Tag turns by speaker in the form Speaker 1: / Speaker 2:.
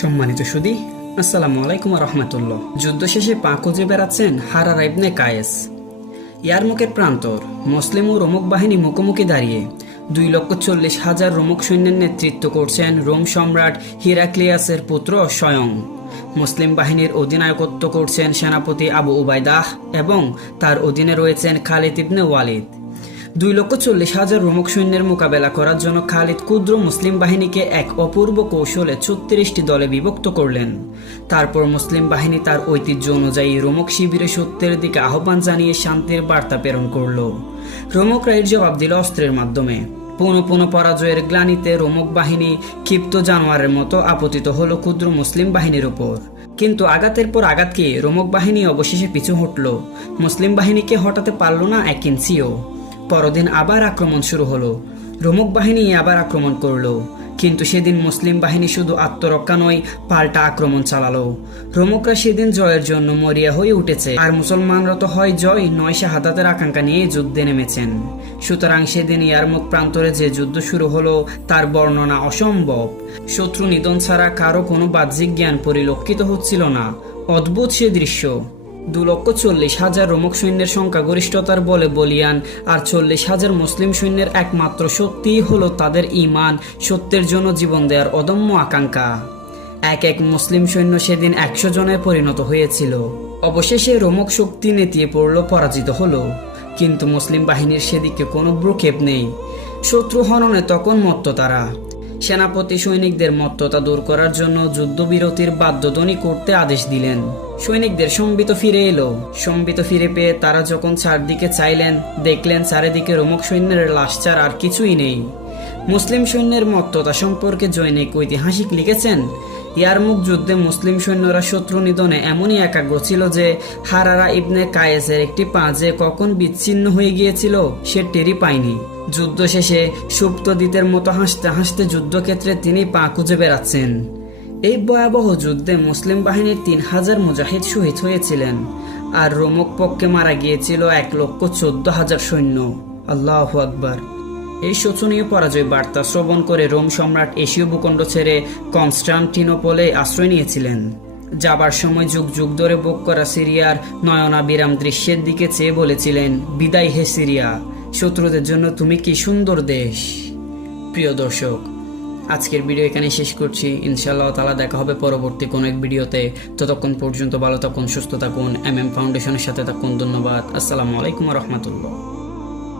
Speaker 1: সম্মানিত সুদী, আসসালামু আলাইকুম রহমতুল্লাহ। যুদ্ধ শেষে পা খুঁজে বেড়াচ্ছেন হারার ইবনে কায়েস। ইয়ারমুকের প্রান্তর, মুসলিম ও রোমক বাহিনী মুখোমুখি দাঁড়িয়ে দুই লক্ষ চল্লিশ হাজার রোমক সৈন্যের নেতৃত্ব করছেন রোম সম্রাট হিরাক্লিয়াসের পুত্র স্বয়ং। মুসলিম বাহিনীর অধিনায়কত্ব করছেন সেনাপতি আবু উবাইদাহ এবং তার অধীনে রয়েছেন খালিদ ইবনে ওয়ালিদ। দুই লক্ষ চল্লিশ হাজার রোমক সৈন্যের মোকাবেলা করার জন্য খালিদ ক্ষুদ্র মুসলিম বাহিনীকে এক অপূর্ব কৌশলে ছত্রিশটি দলে বিভক্ত করলেন। তারপর মুসলিম বাহিনী তার ঐতিহ্য অনুযায়ী রোমক শিবিরে সত্যের দিকে আহ্বান জানিয়ে শান্তির বার্তা প্রেরণ করল। রোমকরা এর জবাব দিল অস্ত্রের মাধ্যমে। পুনঃ পুনঃ পরাজয়ের গ্লানিতে রোমক বাহিনী ক্ষিপ্ত জানোয়ারের মতো আপতিত হলো ক্ষুদ্র মুসলিম বাহিনীর উপর। কিন্তু আঘাতের পর আঘাতকে রোমক বাহিনী অবশেষে পিছু হটল। মুসলিম বাহিনীকে হটাতে পারল না এক ইঞ্চিও। পরদিন আবার আক্রমণ শুরু হলো। রোমক বাহিনী আবার আক্রমণ করল। কিন্তু সেদিন মুসলিম বাহিনী শুধু আত্মরক্ষা নয়, পাল্টা আক্রমণ চালালো। রোমকরা সেদিন জয়ের জন্য মরিয়া হয়ে উঠেছে। আর মুসলমানরা তো হয় জয়, নয় শাহাদাতের আকাঙ্ক্ষা নিয়ে যুদ্ধে নেমেছেন। সুতরাং সেদিন ইয়ারমুখ প্রান্তরে যে যুদ্ধ শুরু হলো, তার বর্ণনা অসম্ভব। শত্রু নিধন ছাড়া কারও কোনো বাহ্যিক জ্ঞান পরিলক্ষিত হচ্ছিল না। অদ্ভুত সে দৃশ্য। দু লক্ষ চল্লিশ হাজার রোমক সৈন্যের সংখ্যাগরিষ্ঠতার বলে বলিয়ান, আর চল্লিশ হাজার মুসলিম সৈন্যের একমাত্র সত্যিই হলো তাদের ইমান সত্যের জন্য জীবন দেওয়ার অদম্য আকাঙ্ক্ষা। এক এক মুসলিম সৈন্য সেদিন একশো জনে পরিণত হয়েছিল। অবশেষে রোমক শক্তি নেতিয়ে পড়ল, পরাজিত হলো। কিন্তু মুসলিম বাহিনীর সেদিকে কোনো ভ্রুক্ষেপ নেই। শত্রু হননে তখন মত্ত তারা। সেনাপতি সৈনিকদের মত্ততা দূর করার জন্য যুদ্ধবিরতির বাধ্যধ্বনি করতে আদেশ দিলেন। সৈনিকদের সম্বিত ফিরে এলো। সম্বিত ফিরে পেয়ে তারা যখন চারদিকে চাইলেন, দেখলেন চারিদিকে রোমক সৈন্যের লাশ ছাড়া আর কিছুই নেই। মুসলিম সৈন্যের মত্ততা সম্পর্কে জৈনিক ঐতিহাসিক লিখেছেন ইয়ারমুক যুদ্ধে মুসলিম সৈন্যরা শত্রু নিধনে এমনই একাগ্র ছিল যে হারারা ইবনে কায়েসের একটি পা যে কখন বিচ্ছিন্ন হয়ে গিয়েছিল সে টেরি পায়নি। যুদ্ধ শেষে সুপ্তদিতের মতো হাসতে হাসতে যুদ্ধক্ষেত্রে তিনি পা খুঁজে বেড়াচ্ছেন। এই ভয়াবহ যুদ্ধে মুসলিম বাহিনীর তিন হাজার মুজাহিদ শহীদ হয়েছিলেন আর রোমক পক্ষে মারা গিয়েছিল এক লক্ষ চোদ্দ হাজার সৈন্য। আল্লাহ আকবার। এই শোচনীয় পরাজয় বার্তা শ্রবণ করে রোম সম্রাট এশীয় ভূখণ্ড ছেড়ে কনস্টান্টিনোপলে আশ্রয় নিয়েছিলেন। যাবার সময় যুগ যুগ ধরে ভোগ করা সিরিয়ার নয়নাবিরাম দৃশ্যের দিকে চেয়ে বলেছিলেন, বিদায় হে সিরিয়া। শত্রুদের জন্য তুমি কি সুন্দর দেশ? প্রিয় দর্শক, আজকের ভিডিও এখানে শেষ করছি। ইনশাআল্লাহ তালা দেখা হবে পরবর্তী কোনো এক ভিডিওতে। ততক্ষণ পর্যন্ত ভালো থাকুন, সুস্থ থাকুন। এম এম ফাউন্ডেশনের সাথে থাকুন। ধন্যবাদ। আসসালামু আলাইকুম রহমতুল্লাহ।